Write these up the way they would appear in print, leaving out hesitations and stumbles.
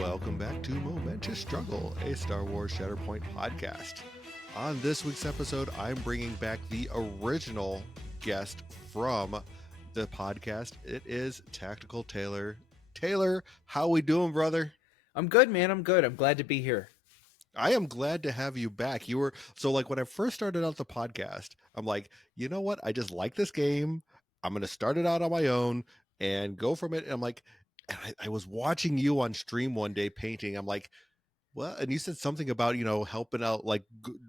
Welcome back to Momentous Struggle, a Star Wars Shatterpoint podcast. On this week's episode, I'm bringing back the original guest from the podcast. It is Tactical Taylor. Taylor, how we doing, brother? I'm good, man. I'm good. I'm glad to be here. I am glad to have you back. You were when I first started out the podcast, I'm like, you know what? I just like this game. I'm going to start it out on my own and go from it. And I'm like, and I was watching you on stream one day painting. I'm like, well, and you said something about, helping out, like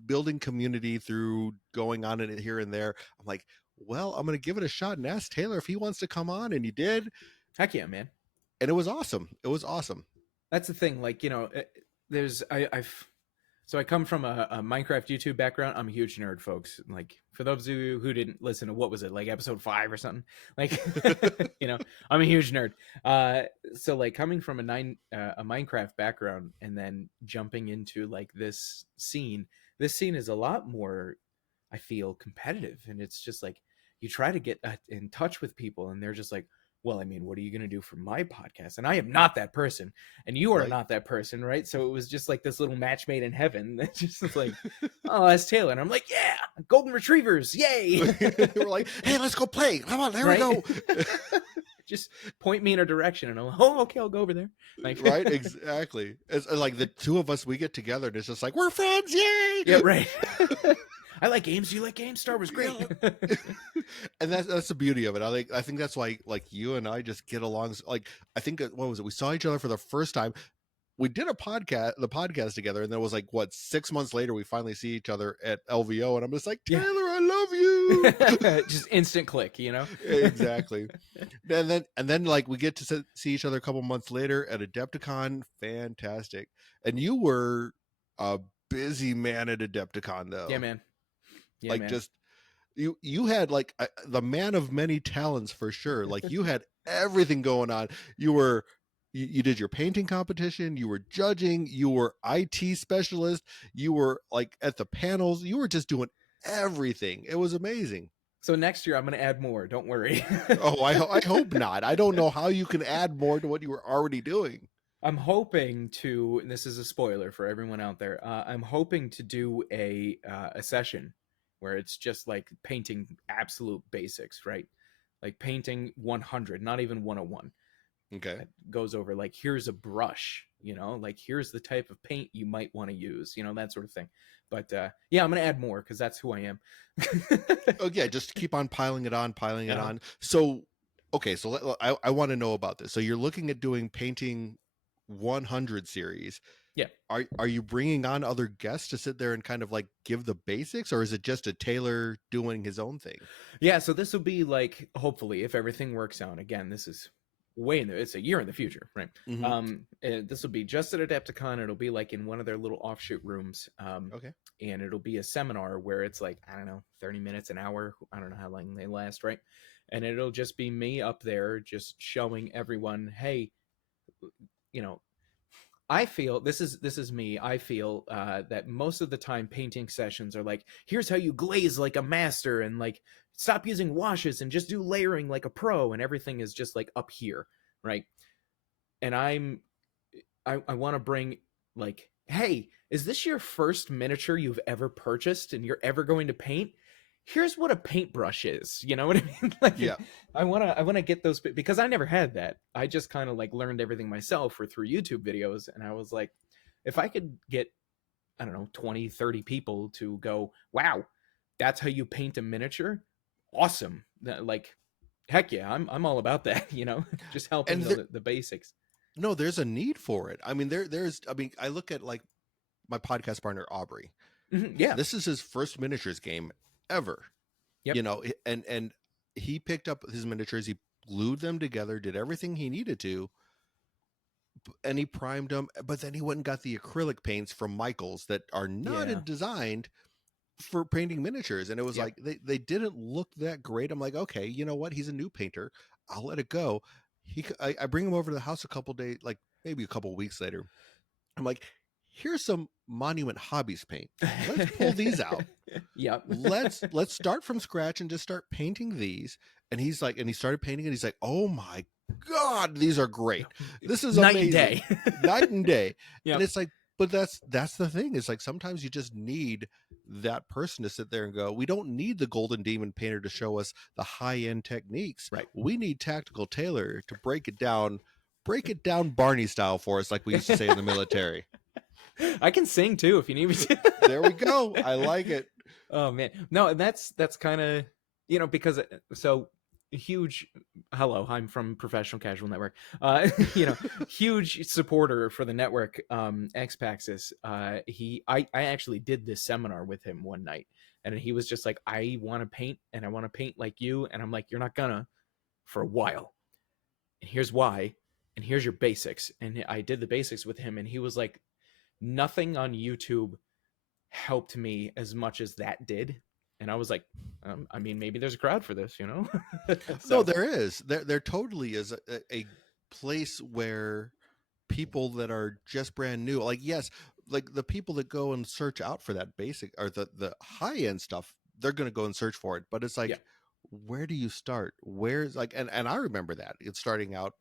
building community through going on in it here and there. I'm like, well, I'm going to give it a shot and ask Taylor if he wants to come on. And he did. Heck yeah, man. And it was awesome. It was awesome. That's the thing. Like, I come from a Minecraft YouTube background. I'm a huge nerd, folks. Like, for those of you who didn't listen to, what was it, like episode 5 or something? Like, I'm a huge nerd. So like coming from a Minecraft background and then jumping into like this scene is a lot more, I feel, competitive. And it's just like, you try to get in touch with people and they're just like, well, I mean, what are you going to do for my podcast? And I am not that person. And you are not that person, right? So it was just like this little match made in heaven. It's just like, oh, that's Taylor. And I'm like, yeah, golden retrievers. Yay. We're like, hey, let's go play. Come on, there we go. Just point me in a direction. And I'm like, oh, okay, I'll go over there. Like, right, exactly. It's like the two of us, we get together and it's just like, we're friends. Yay. Yeah, right. I like games. You like games? Star Wars, great. And that's the beauty of it. I think that's why, like, you and I just get along. Like, I think, what was it? We saw each other for the first time. We did the podcast together, and then it was like, 6 months later, we finally see each other at LVO, and I'm just like, Taylor, I love you. Just instant click, Exactly. And then like we get to see each other a couple months later at Adepticon. Fantastic. And you were a busy man at Adepticon, though. Yeah, man. Yeah, like, man. Just you had like the man of many talents for sure. Like, you had everything going on. You did your painting competition, you were judging, you were IT specialist, you were like at the panels, you were just doing everything. It was amazing. So next year I'm going to add more. Don't worry. Oh, I hope not. I don't know how you can add more to what you were already doing. I'm hoping to, and this is a spoiler for everyone out there, I'm hoping to do a session where it's just like painting absolute basics, right? Like painting 100, not even 101. Okay. That goes over like, here's a brush, like here's the type of paint you might want to use, that sort of thing. But yeah, I'm going to add more because that's who I am. Oh yeah, just keep on piling it on. So, okay, so I want to know about this. So you're looking at doing painting 100 series. Yeah. Are you bringing on other guests to sit there and kind of like give the basics, or is it just a Taylor doing his own thing? Yeah, so this will be like, hopefully, if everything works out. Again, this is it's a year in the future, right? Mm-hmm. This will be just at Adepticon. It'll be like in one of their little offshoot rooms. Okay. And it'll be a seminar where it's like, I don't know, 30 minutes, an hour. I don't know how long they last, right? And it'll just be me up there just showing everyone, hey, I feel this is me. I feel that most of the time painting sessions are like, here's how you glaze like a master, and like stop using washes and just do layering like a pro, and everything is just like up here, right? And I want to bring like, hey, is this your first miniature you've ever purchased and you're ever going to paint? Here's what a paintbrush is. You know what I mean? Like, yeah. I want to get those, because I never had that. I just kind of like learned everything myself or through YouTube videos. And I was like, if I could get, I don't know, 20, 30 people to go, wow, that's how you paint a miniature. Awesome. Like, heck yeah, I'm all about that, just helping the basics. No, there's a need for it. I mean, I look at like my podcast partner, Aubrey. Mm-hmm, yeah. This is his first miniatures game ever. Yep. And he picked up his miniatures, he glued them together, did everything he needed to, and he primed them, but then he went and got the acrylic paints from Michaels that are not designed for painting miniatures, and it was like they didn't look that great. I'm like, okay, you know what, he's a new painter, I'll let it go. I bring him over to the house a couple days, like maybe a couple weeks later. I'm like, here's some Monument Hobbies paint. Let's pull these out. Yep. Let's start from scratch and just start painting these. And he's like, and he started painting it. He's like, oh my God, these are great. This is Night and amazing. day. Night and day. Yep. And it's like, but that's the thing. It's like sometimes you just need that person to sit there and go, we don't need the golden demon painter to show us the high-end techniques. Right. We need Tactical Taylor to break it down Barney style for us, like we used to say in the military. I can sing too if you need me to. There we go. I like it. Oh man, no, that's kind of, because so huge. Hello, I'm from Professional Casual Network. Huge supporter for the network. X-Paxis. I actually did this seminar with him one night, and he was just like, I want to paint, and I want to paint like you, and I'm like, you're not gonna for a while, and here's why, and here's your basics, and I did the basics with him, and he was like, nothing on YouTube helped me as much as that did. And I was like, I mean, maybe there's a crowd for this, No, there is. There totally is a place where people that are just brand new, like, yes, like the people that go and search out for that basic or the high end stuff, they're going to go and search for it. But it's like, Yeah. where do you start? Where's like, and I remember that it's starting out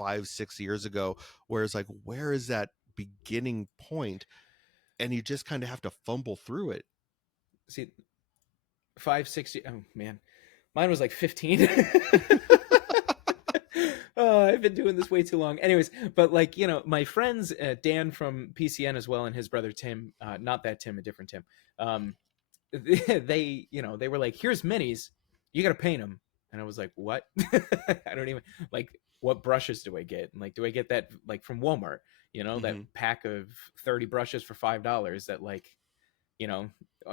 5-6 years ago, where it's like, where is that beginning point? And you just kind of have to fumble through it. See, 560. Oh man, mine was like 15. Oh, I've been doing this way too long. Anyways, but like, my friends, Dan from PCN as well, and his brother Tim, not that Tim, a different Tim. They were like, here's minis, you got to paint them. And I was like, what? I don't even like, what brushes do I get? And like, do I get that like from Walmart, that pack of 30 brushes for $5 that like,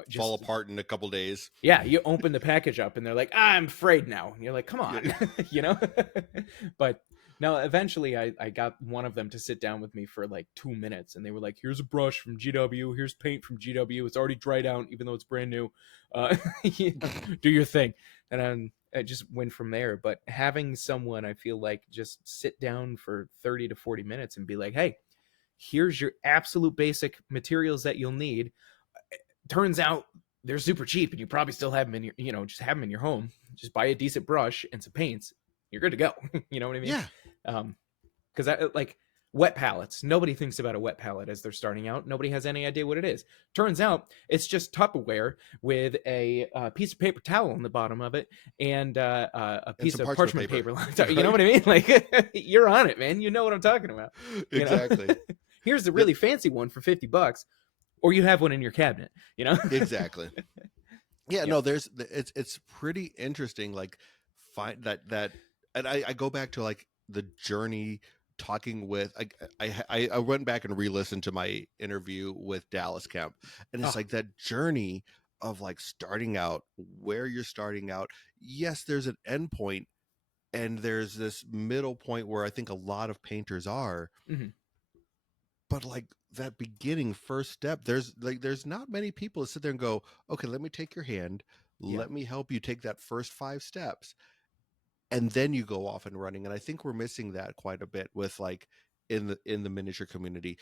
just fall apart in a couple days. Yeah, you open the package up and they're like, I'm afraid now. And you're like, come on, But no, eventually I got one of them to sit down with me for like 2 minutes, and they were like, here's a brush from GW, here's paint from GW. It's already dried out, even though it's brand new. Do your thing. And I just went from there. But having someone, I feel like, just sit down for 30 to 40 minutes and be like, hey, here's your absolute basic materials that you'll need. Turns out they're super cheap, and you probably still have them in your, just have them in your home. Just buy a decent brush and some paints. You're good to go. You know what I mean? Yeah. Because I like wet palettes. Nobody thinks about a wet palette as they're starting out. Nobody has any idea what it is. Turns out it's just Tupperware with a piece of paper towel on the bottom of it and a piece of parchment paper. You know what I mean? Like, you're on it, man. You know what I'm talking about. Exactly. Here's the really fancy one for $50. Or you have one in your cabinet, Exactly. Yeah, no, it's pretty interesting. Like, find that, and I go back to like the journey, talking with I went back and re-listened to my interview with Dallas Kemp, and it's like that journey of like starting out, where you're starting out. Yes, there's an end point, and there's this middle point where I think a lot of painters are. Mm-hmm. But like that beginning first step, there's not many people that sit there and go, okay, let me take your hand, let me help you take that first 5 steps, and then you go off and running. And I think we're missing that quite a bit with like in the miniature community.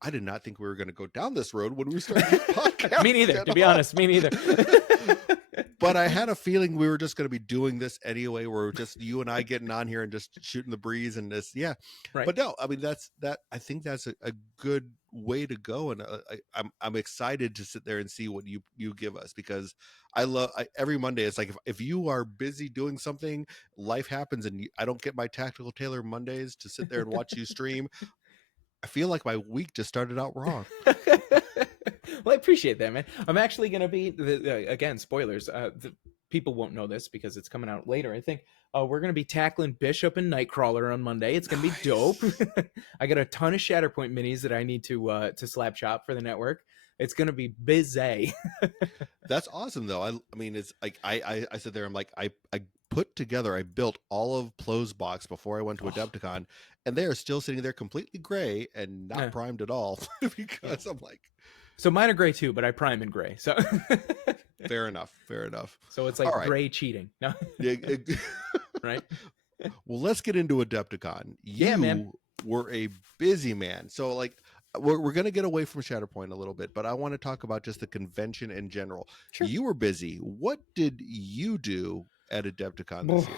I did not think we were going to go down this road when we started this podcast. Me neither, to be honest, me neither. But I had a feeling we were just going to be doing this anyway. We're just you and I getting on here and just shooting the breeze and this, yeah. Right. But no, I mean I think that's a good way to go, and I'm excited to sit there and see what you give us, because every Monday. It's like if you are busy doing something, life happens, and I don't get my Tactical Tailor Mondays to sit there and watch you stream. I feel like my week just started out wrong. Well, I appreciate that, man. I'm actually going to be, again, spoilers. People won't know this because it's coming out later, I think. We're going to be tackling Bishop and Nightcrawler on Monday. It's going to be dope. I got a ton of Shatterpoint minis that I need to slap shop for the network. It's going to be busy. That's awesome, though. I mean, it's like I sit there. I'm like, I built all of Plo's box before I went to Adepticon, and they are still sitting there completely gray and not primed at all. Because I'm like, so mine are gray too, but I prime in gray. So fair enough. So it's like gray cheating. No. Right. Well, let's get into Adepticon. Yeah, man. Were a busy man. So like, we're going to get away from Shatterpoint a little bit, but I want to talk about just the convention in general. Sure. You were busy. What did you do at Adepticon this year?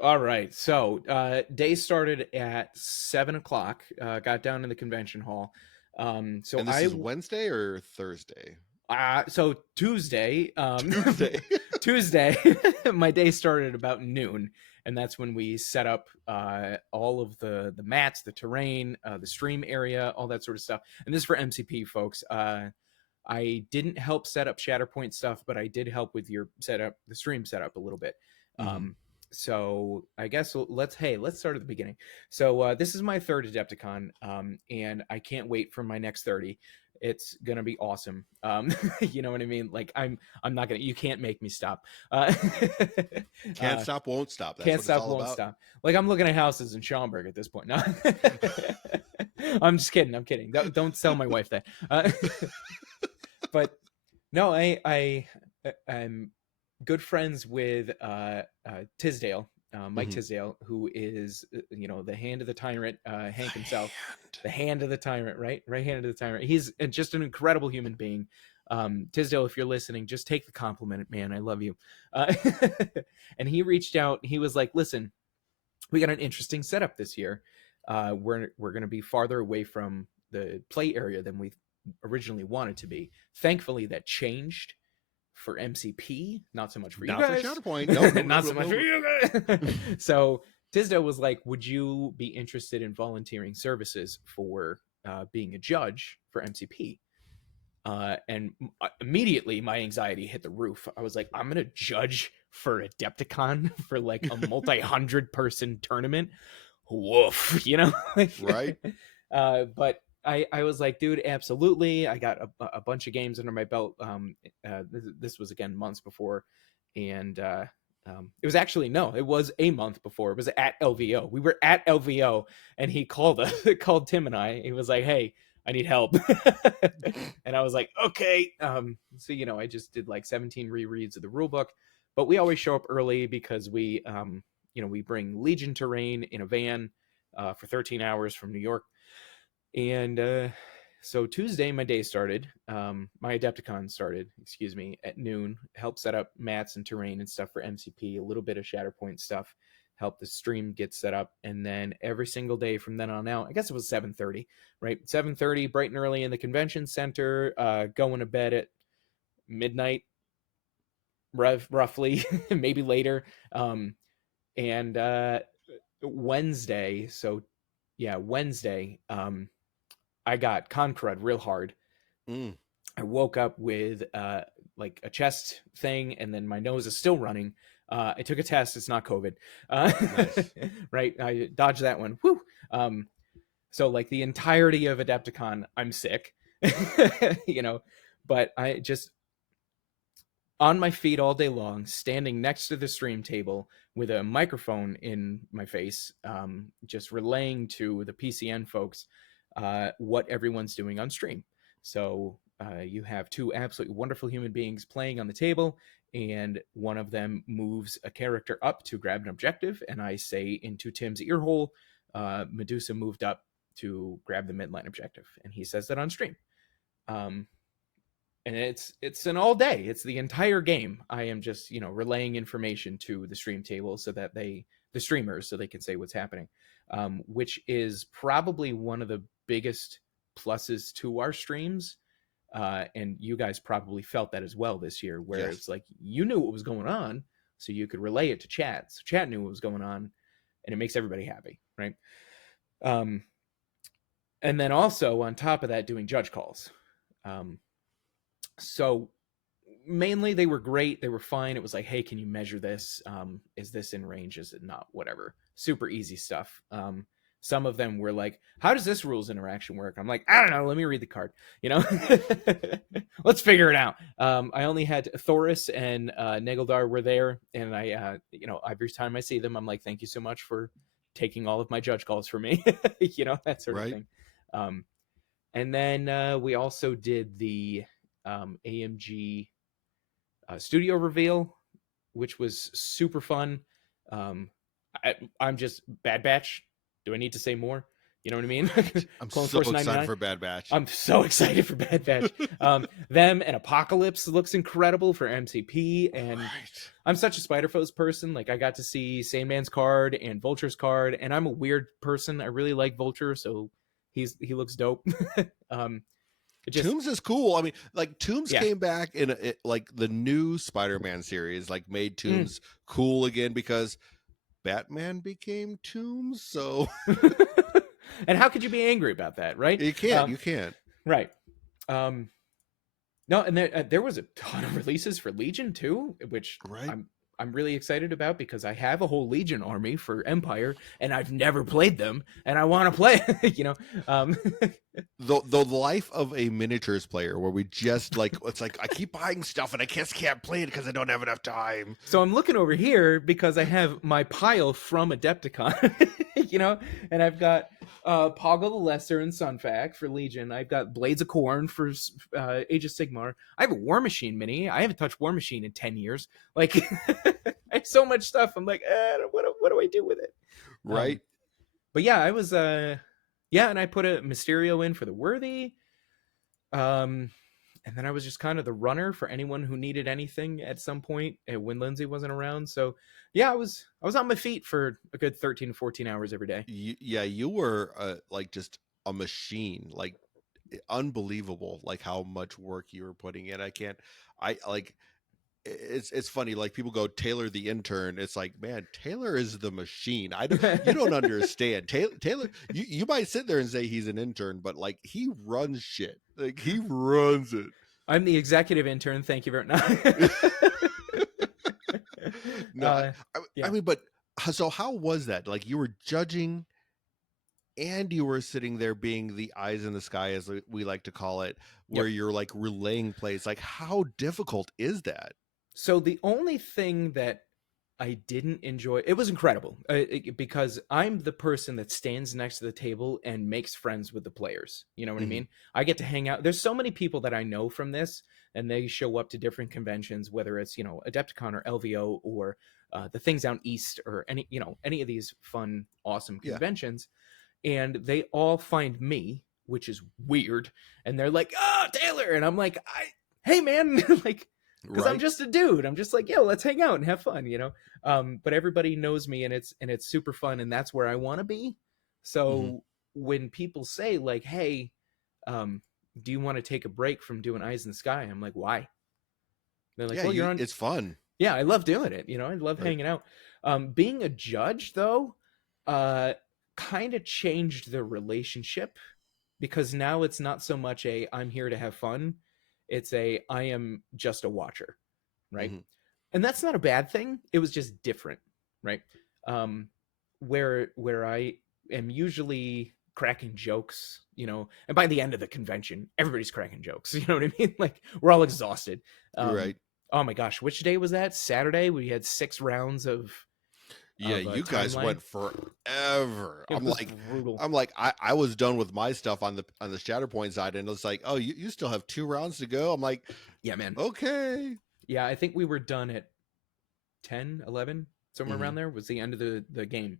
All right. So day started at 7 o'clock. Got down in the convention hall. So And this is Wednesday or Thursday? so Tuesday, Tuesday. Tuesday, my day started about noon, and that's when we set up all of the mats, the terrain, the stream area, all that sort of stuff. And this is for MCP folks. I didn't help set up Shatterpoint stuff, but I did help with your setup, the stream setup a little bit. Mhm. So I guess let's start at the beginning. So this is my third Adepticon, and I can't wait for my next 30. It's gonna be awesome. You know what I mean? Like I'm not gonna. You can't make me stop. Can't stop, won't stop. That's Can't what it's stop, all won't about. stop. Like I'm looking at houses in Schaumburg at this point. No, I'm just kidding. I'm kidding. Don't sell my wife that. But no, I'm good friends with Tisdale, Mike Mhm. Tisdale, who is the hand of the tyrant, Hank himself, the hand of the tyrant, right hand of the tyrant. He's just an incredible human being. Tisdale, if you're listening, just take the compliment, man. I love you. And he reached out. He was like, "Listen, we got an interesting setup this year. We're going to be farther away from the play area than we originally wanted to be. Thankfully, that changed for MCP, not so much for you Not for guys. Shatterpoint. No, Not so much for you guys. So Tisdale was like, "Would you be interested in volunteering services for being a judge for MCP?" And immediately my anxiety hit the roof. I was like, I'm gonna judge for Adepticon for like a multi-hundred person tournament. Woof, Right? But I was like, dude, absolutely. I got a bunch of games under my belt. This was again months before, and it was actually no, it was a month before. It was at LVO. We were at LVO, and he called called Tim and I. He was like, hey, I need help. And I was like, okay. So I just did like 17 rereads of the rule book, but we always show up early because we bring Legion terrain in a van for 13 hours from New York. And so Tuesday, my day started. My Adepticon started, excuse me, at noon. Helped set up mats and terrain and stuff for MCP, a little bit of Shatterpoint stuff. Help the stream get set up, and then every single day from then on out, I guess it was 7:30, right? 7:30, bright and early in the convention center. Going to bed at midnight, roughly, maybe later. And Wednesday, so yeah, Wednesday. I got Concrud real hard. Mm. I woke up with like a chest thing, and then my nose is still running. I took a test; it's not COVID. Nice. Right? I dodged that one. Woo. So like the entirety of Adepticon, I'm sick. But I just on my feet all day long, standing next to the stream table with a microphone in my face, just relaying to the PCN folks what everyone's doing on stream. So you have two absolutely wonderful human beings playing on the table, and one of them moves a character up to grab an objective, and I say into Tim's ear hole, Medusa moved up to grab the midline objective, and he says that on stream. And it's an all day. It's the entire game. I am just relaying information to the stream table so that the streamers, so they can say what's happening, which is probably one of the biggest pluses to our streams. And you guys probably felt that as well this year, where Yes. it's like you knew what was going on, so you could relay it to chat. So chat knew what was going on, and it makes everybody happy, right? And then also on top of that, doing judge calls. So mainly they were great, they were fine. It was like, hey, can you measure this? Is this in range, is it not? Whatever, super easy stuff. Some of them were like, how does this rules interaction work? I'm like, I don't know, let me read the card. Let's figure it out. I only had Thoris and Nageldar were there, and I every time I see them, I'm like, thank you so much for taking all of my judge calls for me. That sort of Right. thing. And then we also did the AMG studio reveal, which was super fun. I'm just Bad Batch. Do I need to say more? You know what I mean? I'm Clone so Force excited 99. for Bad Batch. I'm so excited for Bad Batch. Them and Apocalypse looks incredible for MCP, and Right. I'm such a Spider-Foes person. Like I got to see Sandman's card and Vulture's card, and I'm a weird person. I really like Vulture, so he looks dope. um, it just Tooms is cool. I mean, like Tooms yeah. came back in like the new Spider-Man series, like made Mm. Tooms cool again because Batman became Tooms. So And how could you be angry about that, right? you can't. Right. Um, no, and there was a ton of releases for Legion too, which Right. I'm really excited about because I have a whole Legion army for Empire, and I've never played them, and I want to play. You know, um, The life of a miniatures player where we just like it's like I keep buying stuff and I just can't play it because I don't have enough time. so I'm looking over here because I have my pile from Adepticon, you know, and I've got Poggle the Lesser and Sunfac for Legion. I've got Blades of Corn for Age of Sigmar. I have a War Machine mini. I haven't touched War Machine in 10 years. Like, I have so much stuff. I'm like, what do I do with it? Right. But yeah, I was, yeah, and I put a Mysterio in for the Worthy. Um, and then I was just kind of the runner for anyone who needed anything at some point when Lindsay wasn't around. So yeah, I was on my feet for a good 13 to 14 hours every day. You were like just a machine, like unbelievable, like how much work you were putting in. I like it's funny, like people go Taylor the intern. It's like, man, Taylor is the machine. You don't understand. Taylor you might sit there and say he's an intern, but like he runs shit. Like he runs it. I'm the executive intern. Thank you very much. No, I Yeah. mean, but so how was that? Like you were judging and you were sitting there being the eyes in the sky, as we like to call it, where Yep. you're like relaying plays. Like how difficult is that? So the only thing that I didn't enjoy. It was incredible because I'm the person that stands next to the table and makes friends with the players. You know what I Hmm. mean? I get to hang out. There's so many people that I know from this, and they show up to different conventions, whether it's Adepticon or LVO or the things down east or any of these fun, awesome Yeah. conventions, and they all find me, which is weird, and they're like, "Oh, Taylor," and I'm like, "Hey, man," like because I'm Right. just a dude. I'm just like, yo, let's hang out and have fun. But everybody knows me, and it's super fun, and that's where I want to be. Hmm. So when people say like, hey, do you want to take a break from doing Eyes in the Sky? I'm like, why? They're like, Yeah, well, you're on. it's fun. Yeah, I love doing it. I love Right. hanging out. Being a judge though, uh, kind of changed the relationship because now it's not so much a I'm here to have fun. It's a I am just a watcher, right? Hmm. And that's not a bad thing. It was just different, right? Um, where I am usually cracking jokes, and by the end of the convention, everybody's cracking jokes. You know what I mean? Like we're all exhausted. Um, Right. oh my gosh, which day was that? Saturday. We had 6 rounds of Yeah, you guys timeline. went forever. It was brutal. I was done with my stuff on the Shatterpoint side, and it's like, oh, you still have 2 rounds to go. I'm like, Yeah, man. okay. Yeah, I think we were done at 10, 11, somewhere Hmm. around there was the end of the game.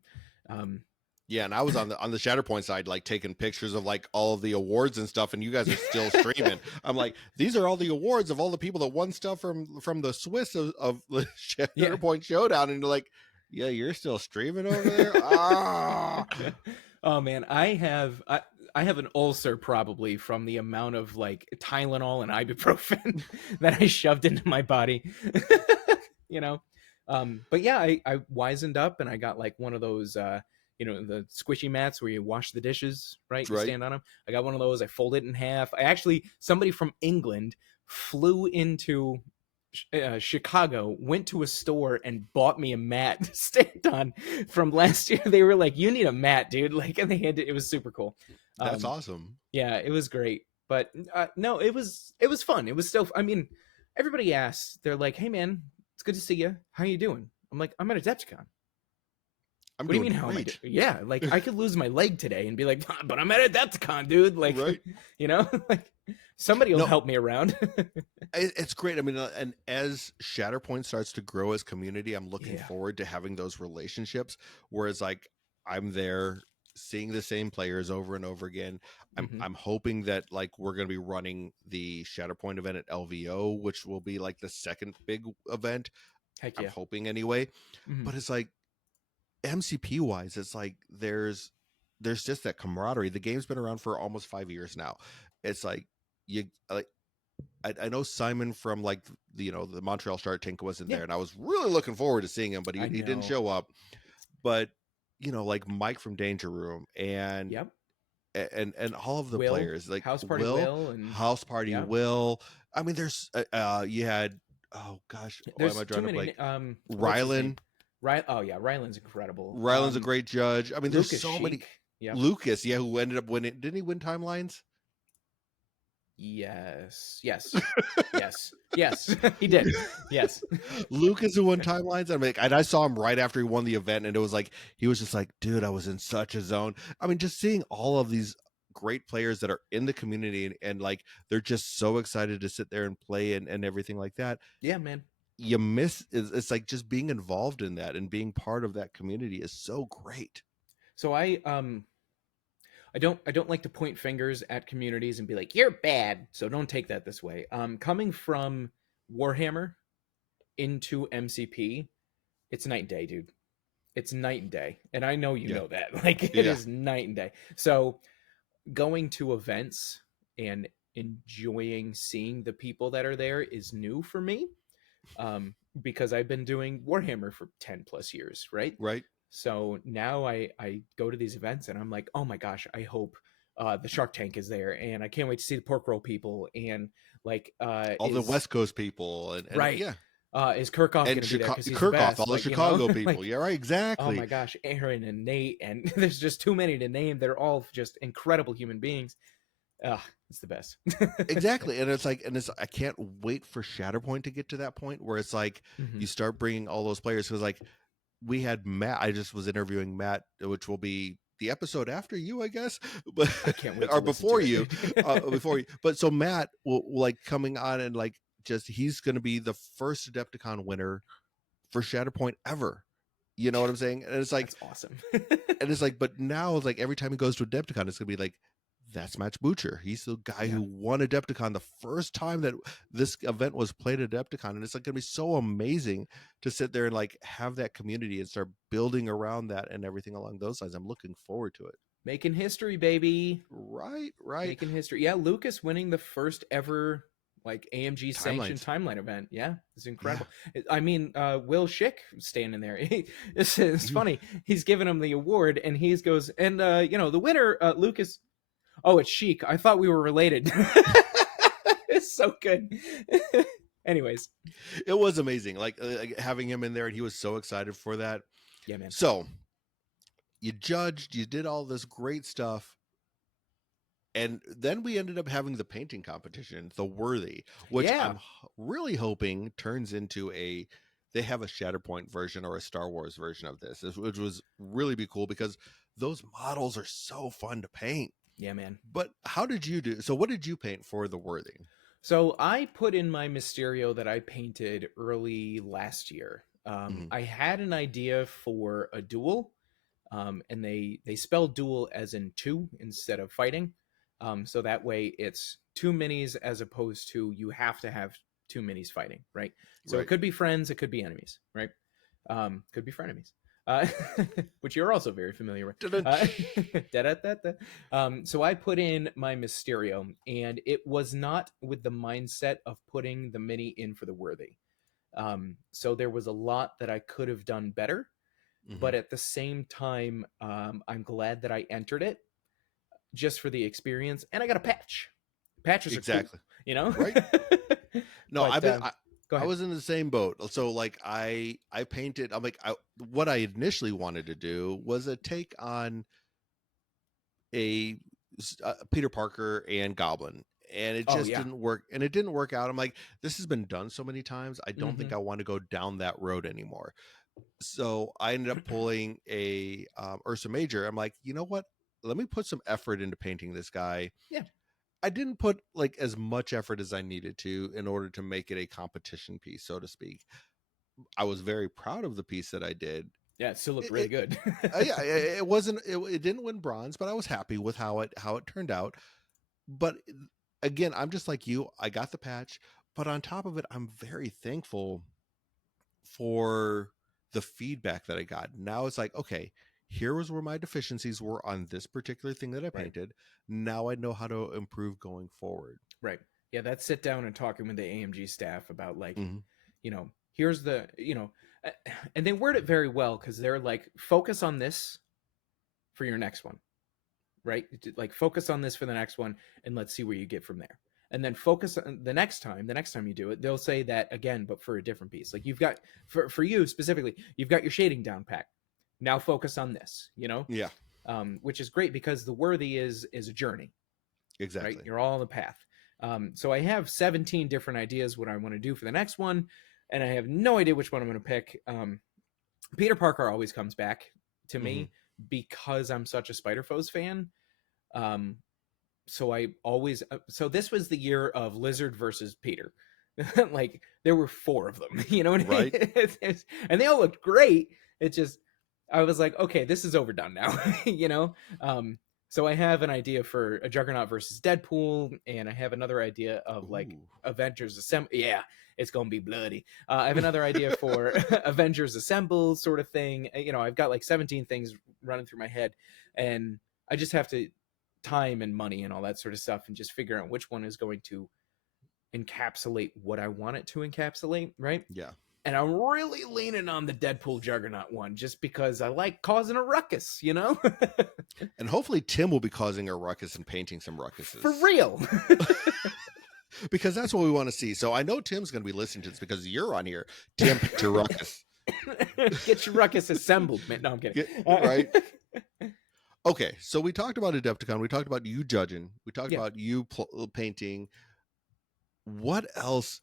Um, Yeah, and I was on the Shatterpoint side, like taking pictures of like all of the awards and stuff, and you guys are still streaming. I'm like, these are all the awards of all the people that won stuff from the Swiss of the yeah. Shatterpoint Showdown, and you're like, yeah, you're still streaming over there. Ah, Oh man, I have an ulcer probably from the amount of like Tylenol and ibuprofen that I shoved into my body. you know. But yeah, I wisened up and I got like one of those the squishy mats where you wash the dishes, right? You right. stand on them. I got one of those. I fold it in half. Somebody from England flew into Chicago, went to a store and bought me a mat to stand on from last year. They were like, "You need a mat, dude!" Like, and they had it was super cool. That's Um, awesome. yeah, it was great. But no, it was fun. It was still. I mean, everybody asks. They're like, "Hey, man, it's good to see you. How you doing?" I'm like, "I'm at Adepticon." I'm What do you doing mean? How am I doing? great. Yeah, like I could lose my leg today and be like, "But I'm at Adepticon, dude." Like, Right. like somebody will No, help me around. it's great. I mean, and as Shatterpoint starts to grow as community, I'm looking Yeah. forward to having those relationships. Whereas, like, I'm there seeing the same players over and over again. Mm-hmm. I'm hoping that like we're going to be running the Shatterpoint event at LVO, which will be like the second big event. Heck I'm yeah. hoping anyway. Mm-hmm. But it's like MCP wise, it's like there's just that camaraderie. The game's been around for almost 5 years now. It's like you like I know Simon from like the Montreal Shark Tank wasn't Yeah, there, and I was really looking forward to seeing him, but I he didn't know. show up. But like Mike from Danger Room Yep. and all of the Will, players like House Party Will, Will, and House Party yeah, Will. I mean, there's you had, oh gosh, why am there's I too drawing up many. like What's his name? Rylan? Oh yeah, Ryland's incredible. Rylan's a great judge. I mean, there's Lucas so many. Sheik. Yep. Lucas, yeah, who ended up winning? Didn't he win timelines? Yes. Yes. Yes. Yes. He did. Yes. Lucas who won timelines. I'm like, and I saw him right after he won the event, and it was like he was just like, dude, I was in such a zone. I mean, just seeing all of these great players that are in the community and like they're just so excited to sit there and play and everything like that. Yeah, man. You miss it's like just being involved in that and being part of that community is so great. So I don't like to point fingers at communities and be like, you're bad. So don't take that this way. Coming from Warhammer into MCP, it's night and day, dude. It's night and day. And I know you Yeah. know that. Like it Yeah. is night and day. So going to events and enjoying seeing the people that are there is new for me. Because I've been doing Warhammer for 10 plus years, right? Right. So now I go to these events and I'm like, oh my gosh, I hope the Shark Tank is there, and I can't wait to see the pork roll people, and like All the is West Coast people and right. yeah. Is Kirkhoff And going to be there because he's the Kirkhoff, all best? the Like Chicago people. like Yeah, right, oh exactly. my gosh, Aaron and Nate, and there's just too many to name. They're all just incredible human beings. It's the best. Exactly. And it's like, I can't wait for Shatterpoint to get to that point where it's like Mhm. you start bringing all those players. Because like we had Matt, I just was interviewing Matt, which will be the episode after you, I guess, but I can't wait to or listen to before you, it. before you. But so Matt will like coming on and like just he's going to be the first Adepticon winner for Shatterpoint ever. You know what I'm saying? And it's like, That's awesome. but now like every time he goes to Adepticon, it's gonna be like, that's Matt Butcher. He's the guy Yeah. who won Adepticon the first time that this event was played at Adepticon, and it's like gonna be so amazing to sit there and like have that community and start building around that and everything along those lines. I'm looking forward to it. Making history, baby. Right, right. Making history. Yeah, Lucas winning the first ever like AMG sanctioned Timelines. timeline event. Yeah, it's Yeah. incredible. I mean, Will Schick standing there. It's funny. He's giving him the award, and he goes, and the winner, Lucas. Oh, it's Sheik. I thought we were related. It's so good. Anyways, It was amazing. Like having him in there, and he was so excited for that. yeah, man. So you judged, you did all this great stuff. And then we ended up having the painting competition, the Worthy, which Yeah, I'm really hoping turns into they have a Shatterpoint version or a Star Wars version of this, which was really be cool because those models are so fun to paint. yeah, man. But how did you do? So what did you paint for the Worthy? So I put in my Mysterio that I painted early last year. Mm-hmm. I had an idea for a duel, and they spell duel as in two instead of fighting. So that way it's two minis as opposed to you have to have two minis fighting, right? So it Right. could be friends, it could be enemies, right? Could be frenemies, uh, which you're also very familiar with. So I put in my Mysterio, and it was not with the mindset of putting the mini in for the Worthy. So there was a lot that I could have done better, Mm-hmm. but at the same time, I'm glad that I entered it just for the experience, and I got a patch. Patches are cool, Exactly. you know. Right. No, But go I ahead. was in the same boat. So like I painted. I'm like what I initially wanted to do was a take on a Peter Parker and Goblin, and it Oh just yeah. didn't work. And it didn't work out. I'm like, this has been done so many times. I don't think Mm-hmm. I want to go down that road anymore. So I ended up pulling a Ursa Major. I'm like, you know what? Let me put some effort into painting this guy. Yeah. I didn't put like as much effort as I needed to in order to make it a competition piece, so to speak. I was very proud of the piece that I did. Yeah, it still looked It, really good. yeah, it wasn't. It didn't win bronze, but I was happy with how it turned out. But again, I'm just like you. I got the patch, but on top of it, I'm very thankful for the feedback that I got. Now it's like, okay, here was where my deficiencies were on this particular thing that I Right. painted. Now I know how to improve going forward. Right. Yeah, that's sit down and talking with the AMG staff about like, Mm-hmm. here's the, and they word it very well because they're like, focus on this for your next one, right? Like focus on this for the next one, and let's see where you get from there. And then focus on the next time you do it, they'll say that again, but for a different piece. Like you've got for you specifically, you've got your shading down pat. Now focus on this, Yeah, which is great because the worthy is a journey, right? exactly. You're all on the path. So I have 17 different ideas what I want to do for the next one, and I have no idea which one I'm going to pick. Peter Parker always comes back to Mm-hmm. me because I'm such a Spider-Foes fan. Um, so I always so this was the year of Lizard versus Peter. Like there were 4 of them, you know what I mean? Right. And they all looked great. It just I was like, okay, this is overdone now, so I have an idea for a Juggernaut versus Deadpool, and I have another idea of like Ooh. Avengers Assemble. Yeah, it's gonna be bloody. I have another idea for Avengers Assemble sort of thing. I've got like 17 things running through my head, and I just have to time and money and all that sort of stuff, and just figure out which one is going to encapsulate what I want it to encapsulate, right? Yeah. And I'm really leaning on the Deadpool Juggernaut one just because I like causing a ruckus, And hopefully Tim will be causing a ruckus and painting some ruckuses. For real. Because that's what we want to see. So I know Tim's going to be listening to this because you're on here. Tim, paint your ruckus. Get your ruckus assembled, man. No, I'm kidding. Right. Okay, so we talked about Adepticon. We talked about you judging. We talked Yeah. about you painting. What else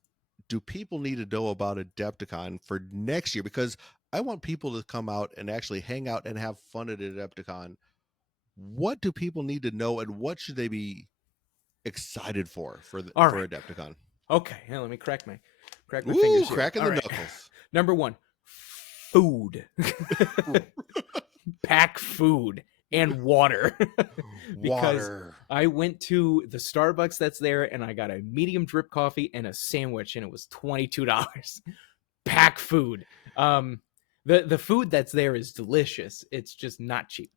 do people need to know about Adepticon for next year? Because I want people to come out and actually hang out and have fun at Adepticon. What do people need to know, and what should they be excited for All right. Adepticon? Okay, now let me crack my Ooh, fingers here. cracking All the right. knuckles. Number 1, food. Pack food and water. Because Water. I went to the Starbucks that's there and I got a medium drip coffee and a sandwich, and it was $22. Pack food. The food that's there is delicious. It's just not cheap.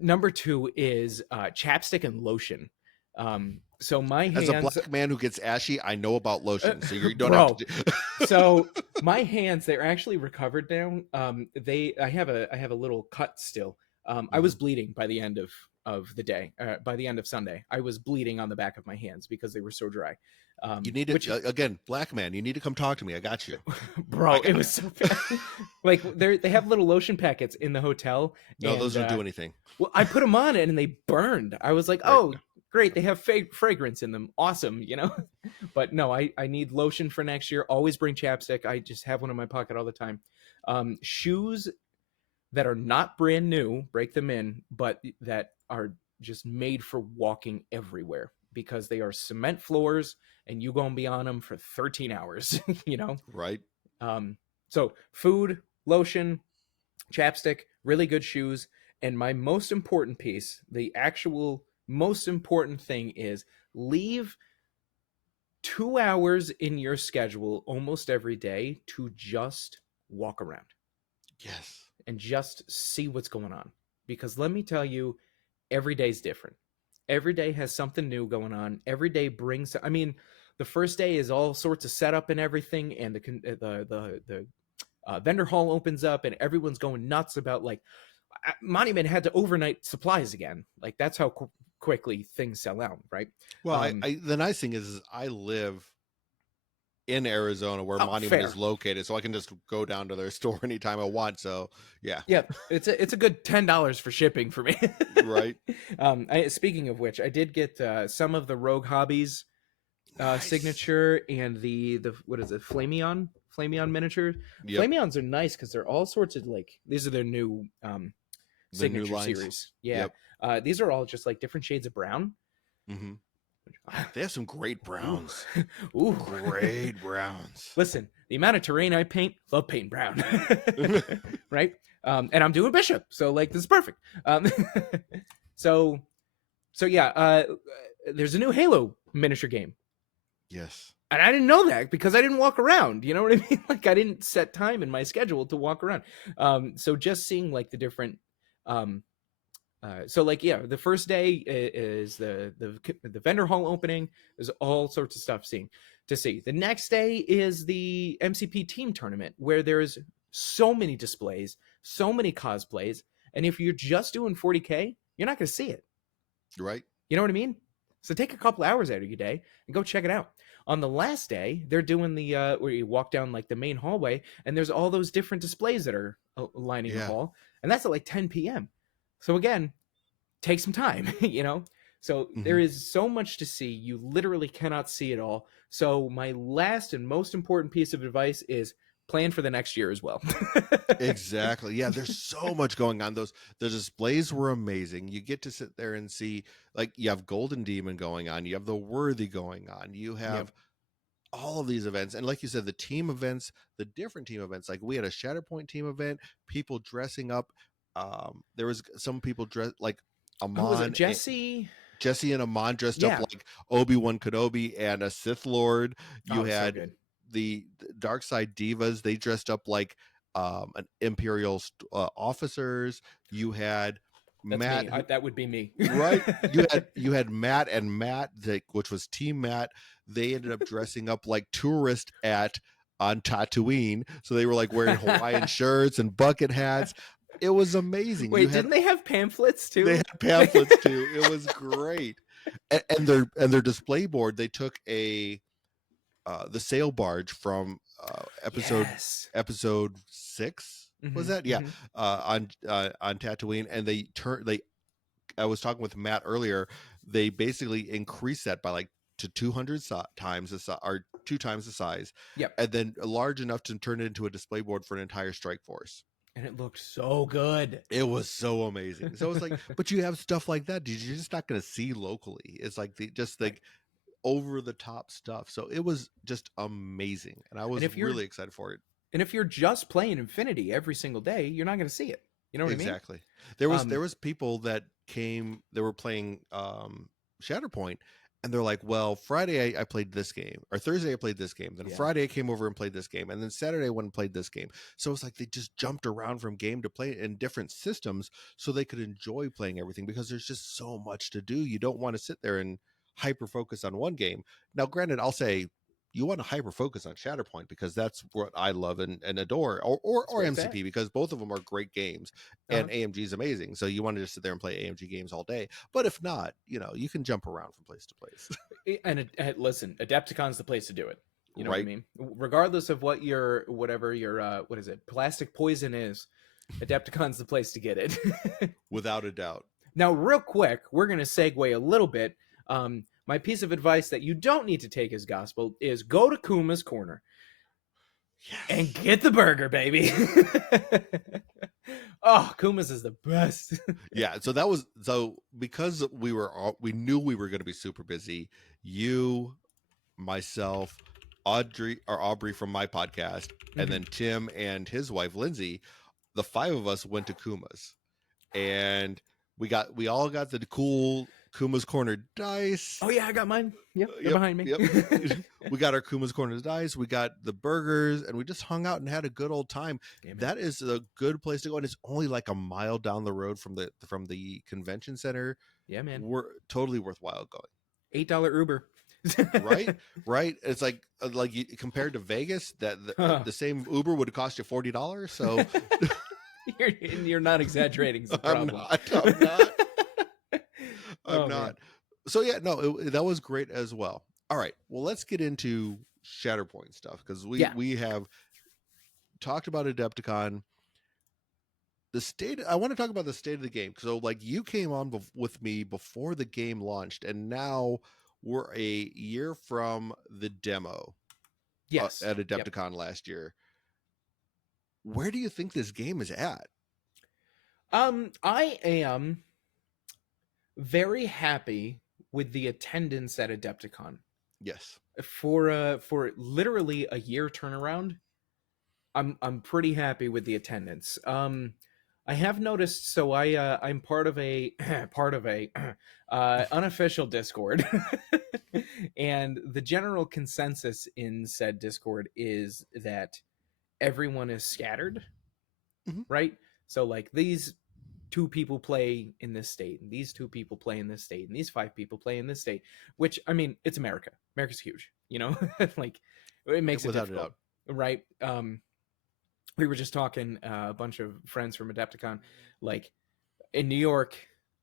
Number 2 is chapstick and lotion. So my hands, As a black man who gets ashy, I know about lotion, so you don't bro. have to. So my hands, they're actually recovered now. I have a little cut still. I was bleeding by the end of the day. By the end of Sunday, I was bleeding on the back of my hands because they were so dry. You need to again, black man. You need to come talk to me. I got you, bro. It was so bad. Like they have little lotion packets in the hotel. No, and, those don't do anything. Well, I put them on and they burned. I was like, Right. oh, great, they have fragrance in them. Awesome, But no, I need lotion for next year. Always bring chapstick. I just have one in my pocket all the time. Shoes that are not brand new, break them in, but that are just made for walking everywhere because they are cement floors and you gonna be on them for 13 hours, Right. So food, lotion, chapstick, really good shoes, and my most important piece, the actual most important thing is leave 2 hours in your schedule almost every day to just walk around. Yes. And just see what's going on. Because let me tell you, every day's different. Every day has something new going on. Every day brings, the first day is all sorts of setup and everything, and the vendor hall opens up and everyone's going nuts about like Monument had to overnight supplies again. Like that's how quickly things sell out, right? Well, the nice thing is I live in Arizona where Monument is located, so I can just go down to their store anytime I want. So yeah, it's a good $10 for shipping for me. Right. Speaking of which, I did get some of the Rogue Hobbies Nice. signature and the what is it, Flameon miniature. Yep. Flameons are nice because they're all sorts of like, these are their new signature new lines. series. Yeah. These are all just like different shades of brown. Mm-hmm. They have some great Ooh. browns. Ooh. Great browns. Listen, the amount of terrain I paint, love painting brown. Right? And I'm doing bishop, so like this is perfect. So so yeah, there's a new Halo miniature game. Yes. And I didn't know that because I didn't walk around. You know what I mean? Like I didn't set time in my schedule to walk around. So just seeing like the different um so like yeah, the first day is the vendor hall opening. There's all sorts of stuff seeing to see. The next day is the MCP team tournament where there's so many displays, so many cosplays, and if you're just doing 40K, you're not going to see it. Right. You know what I mean? So take a couple hours out of your day and go check it out. On the last day, they're doing the where you walk down like the main hallway, and there's all those different displays that are lining the Yeah. hall, and that's at like 10 p.m. So again, take some time, you know? So there Mhm. is so much to see. You literally cannot see it all. So my last and most important piece of advice is plan for the next year as well. Exactly. Yeah, there's so much going on. The displays were amazing. You get to sit there and see, like, you have Golden Demon going on, you have the Worthy going on, you Yep. have all of these events, and like you said, the team events, the different team events. Like we had a Shatterpoint team event, people dressing up. There was some people dressed like Who was it? Amon, Jesse? Jesse and Amon dressed up Yeah. like Obi-Wan Kenobi and a Sith Lord. You Oh, so had good. the Dark Side Divas. They dressed up like an Imperial officers. You had That's me. Matt, who, That would be me. right? You had Matt and Matt, which was Team Matt. They ended up dressing up like tourists at on Tatooine, so they were like wearing Hawaiian shirts and bucket hats. It was amazing. You Wait, had didn't they have pamphlets they too? had pamphlets too. It was great. And their display board, they took a the sail barge from Yes. episode 6, was Mm-hmm, that? Yeah. mm-hmm. On Tatooine, and they I was talking with Matt earlier, they basically increased that by like to 200 times the size, or 2 times the size, Yep. and then large enough to turn it into a display board for an entire strike force. And it looked so good. It was so amazing. So it's like, but you have stuff like that you're just not going to see locally. It's like just Right. like over the top stuff. So it was just amazing, and I And was if you're really excited for it. and if you're just playing Infinity every single day, you're not going to see it. You know what I mean? Exactly. There was Um, people that came. They were playing Shatterpoint, and they're like, "Well, Friday I played this game, or Thursday I played this game. Then yeah. Friday I came over and played this game, and then Saturday I went and played this game." So it's like they just jumped around from game to play in different systems, so they could enjoy playing everything because there's just so much to do. You don't want to sit there and hyper focus on one game. Now, granted, I'll say you want to hyper focus on Shatterpoint because that's what I love and adore, That's or where it's at. MCP, because both of them are great games, Uh-huh. and AMG is amazing. So you want to just sit there and play AMG games all day. But if not, you can jump around from place to place. And listen, Adepticon's the place to do it. You know what I Right? mean? Regardless of what your whatever your what is it? Plastic poison is, Adepticon's the place to get it. Without a doubt. Now, real quick, we're going to segue a little bit. My piece of advice that you don't need to take as gospel is go to Kuma's Corner and Yes. get the burger, baby. Oh, Kuma's is the best. Yeah. So because we knew we were going to be super busy. You, myself, Aubrey from my podcast, and Mhm. then Tim and his wife Lindsay, the 5 of us went to Kuma's, and we all got the cool Kuma's Corner dice. Oh yeah, I got mine. Yep, they're Yep, behind me. yep. We got our Kuma's Corner dice, we got the burgers, and we just hung out and had a good old time. Yeah, man. That is a good place to go, and it's only like a mile down the road from the convention center. Yeah, man. We're totally worthwhile going. $8 Uber. Right, right. It's like compared to Vegas, that the same Uber would cost you $40. So You're not exaggerating. Is the I'm problem. not. I'm not. I'm Oh man. not. So yeah, no, that was great as well. All right, well, let's get into Shatterpoint stuff, because Yeah. we have talked about Adepticon. I want to talk about the state of the game. So like, you came on with me before the game launched, and now we're a year from the demo Yes. at Yep. Adepticon last year. Where do you think this game is at? I am very happy with the attendance at Adepticon Yes. for literally a year turnaround. I'm pretty happy with the attendance. I have noticed. So I'm part of a part of a unofficial Discord, and the general consensus in said Discord is that everyone is scattered, Mhm. right? So like these two people play in this state, and these two people play in this state, and these five people play in this state. Which, I mean, it's America. America's huge, you know. Like it makes it Without a difficult, doubt. right? We were just talking, a bunch of friends from Adepticon, like in New York,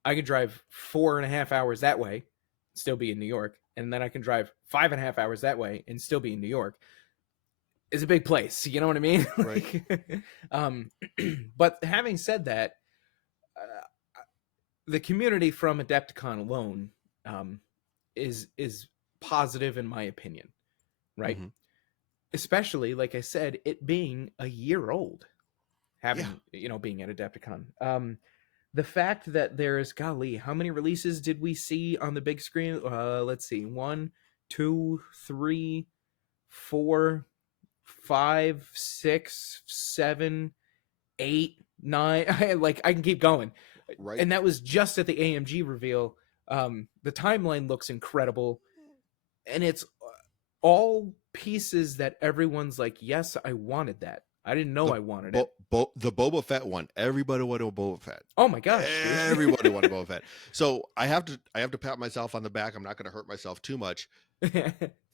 I could drive 4.5 hours that way, still be in New York, and then I can drive 5.5 hours that way and still be in New York. It's a big place, you know what I mean? Right. Like, um, but having said that, the community from Adepticon alone, um, is positive in my opinion, right? Mhm. Especially, like I said, it being a year old, Yeah. having, being at Adepticon. The fact that there's, golly, how many releases did we see on the big screen? Let's see, 1, 2, 3, 4, 5, 6, 7, 8, 9. Like I can keep going, Right. and that was just at the AMG reveal. The timeline looks incredible, and it's all pieces that everyone's like, yes, I wanted that. I didn't know The I wanted it. the Boba Fett one. Everybody wanted a Boba Fett. Oh my gosh, dude. Everybody wanted Boba Fett. So I have to pat myself on the back. I'm not going to hurt myself too much.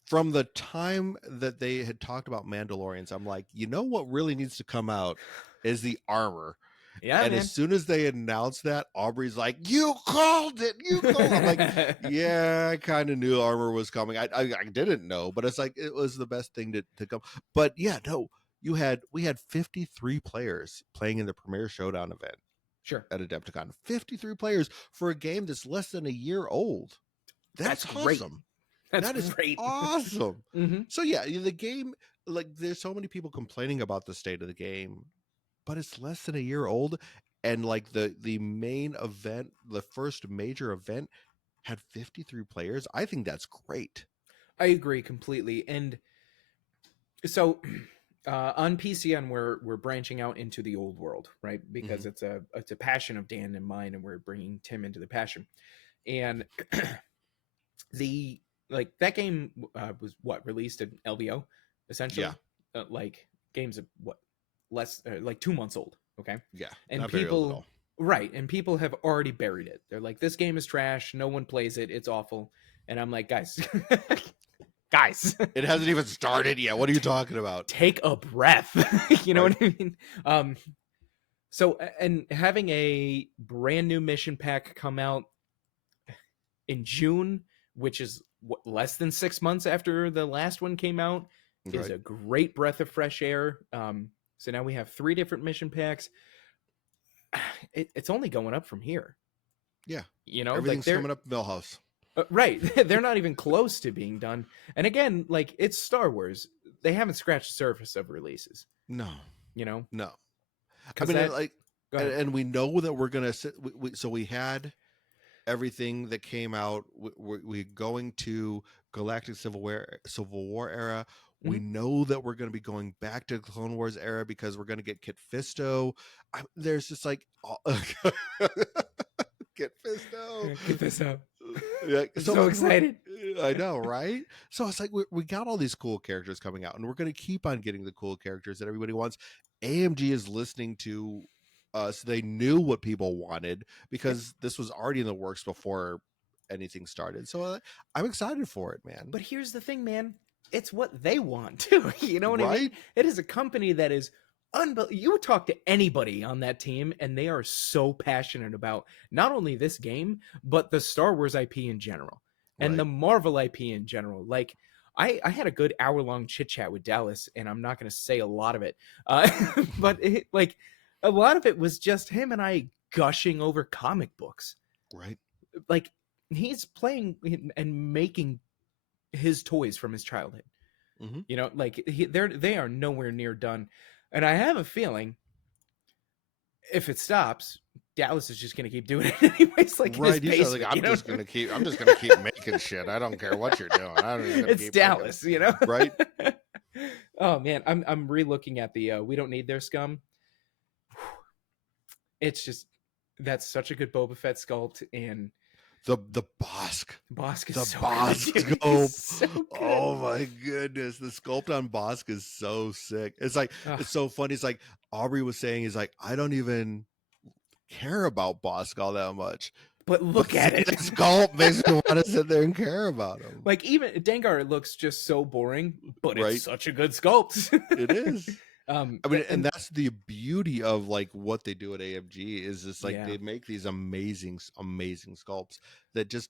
From the time that they had talked about Mandalorians, I'm like, you know what really needs to come out is the armor. Yeah, And as man. soon as they announced that, Aubrey's like, "You called it! You called it!" I'm like, "Yeah, I kind of knew armor was coming. I didn't know, but it's like it was the best thing to come." But yeah, no, we had 53 players playing in the Premier Showdown event Sure. at Adepticon. 53 players for a game that's less than a year old. That's That's great. awesome. That's That is great. awesome. Hmm. So yeah, the game, like there's so many people complaining about the state of the game, but it's less than a year old, and like the main event, the first major event had 53 players. I think that's great. I agree completely. And so on PCN, we're branching out into the old world, right? Hmm. Because it's a passion of Dan and mine, and we're bringing Tim into the passion. And the like that game was what released at LVO, Yeah, essentially. Like games of what less like 2 months old. Okay, yeah, and not very old at people all. right, and people have already buried it. They're like, this game is trash. No one plays it. It's awful. And I'm like, guys, guys, It hasn't even started yet. What are you talking about? take a breath. You know Right. what I mean? So and having a brand new mission pack come out in June, which is less than 6 months after the last one came out, is Right. a great breath of fresh air. So now we have 3 different mission packs. It's only going up from here. Yeah. You know, like Everything's they're coming up Millhouse. right. They're not even close to being done. And again, like it's Star Wars. They haven't scratched the surface of releases. No. You know, No. I because mean, that. like, Go ahead. and we know that we're gonna sit. So we had everything that came out. We're going to Galactic Civil War era. We Mhm. know that we're going to be going back to Clone Wars era because we're going to get Kit Fisto. There's just like Kit Fisto. Get this up. Yeah, I'm so so like excited. I know, right? So it's like we got all these cool characters coming out, and we're going to keep on getting the cool characters that everybody wants. AMG is listening to us. They knew what people wanted Yep. because this was already in the works before anything started. So I'm excited for it, man. But here's the thing, man. It's what they want too. You know what I mean? Right? It is a company that is unbelievable. You would talk to anybody on that team, and they are so passionate about not only this game, but the Star Wars IP in general and Right. the Marvel IP in general. Like, I had a good hour-long chit chat with Dallas, and I'm not going to say a lot of it, but like a lot of it was just him and I gushing over comic books. Right. Like he's playing and making his toys from his childhood. Hmm. You know, like they are nowhere near done, and I have a feeling if it stops, Dallas is just gonna keep doing it anyways, like in his Right. He's just like, basement, I'm just gonna keep making shit. I don't care what you're doing. I'm just gonna It's keep making it. Dallas, you know. Right. Oh man, I'm re-looking at the we don't need their scum. It's just that's such a good Boba Fett sculpt, and The Bosk. Bosk is The so good, Bosk dude. He's sculpt. so good. Oh my goodness. The sculpt on Bosk is so sick. It's like, Ugh, it's so funny. It's like Aubrey was saying, he's like, I don't even care about Bosk all that much. but But look at seeing it. the sculpt makes me want to sit there and care about him. Like even Dengar looks just so boring, but it's Right. such a good sculpt. It is. I mean, and and that's the beauty of like what they do at AMG is just like yeah, they make these amazing, amazing sculpts that just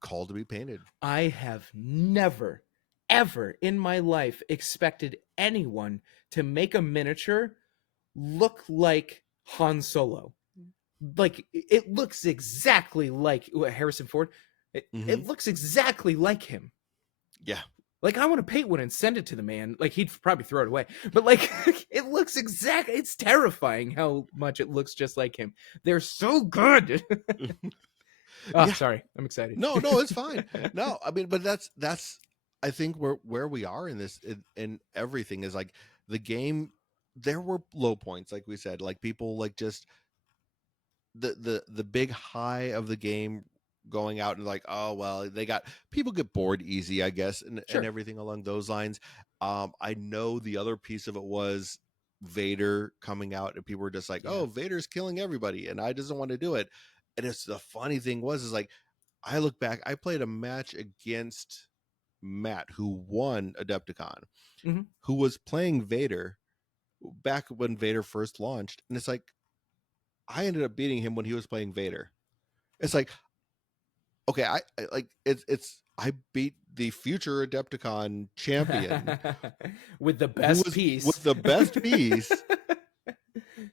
call to be painted. I have never, ever in my life expected anyone to make a miniature look like Han Solo. Like it looks exactly like Harrison Ford. Mm-hmm. It looks exactly like him. Yeah. Like I want to paint one and send it to the man. Like he'd probably throw it away. But like it looks exactly. It's terrifying how much it looks just like him. They're so good. Oh, Yeah. sorry. I'm excited. No, it's fine. No, I mean, but that's I think where we are in this in everything is like the game. There were low points, like we said, like people like just the big high of the game going out and like, oh well, they got people get bored easy, I guess, and Sure. everything along those lines. I know the other piece of it was Vader coming out and people were just like, Yeah. oh, Vader's killing everybody and I doesn't want to do it. And it's the funny thing was is like I look back, I played a match against Matt who won Adepticon, Mm-hmm. who was playing Vader back when Vader first launched, and it's like I ended up beating him when he was playing Vader. It's like, okay, I like it's I beat the future Adepticon champion With the who best was piece. with the best piece.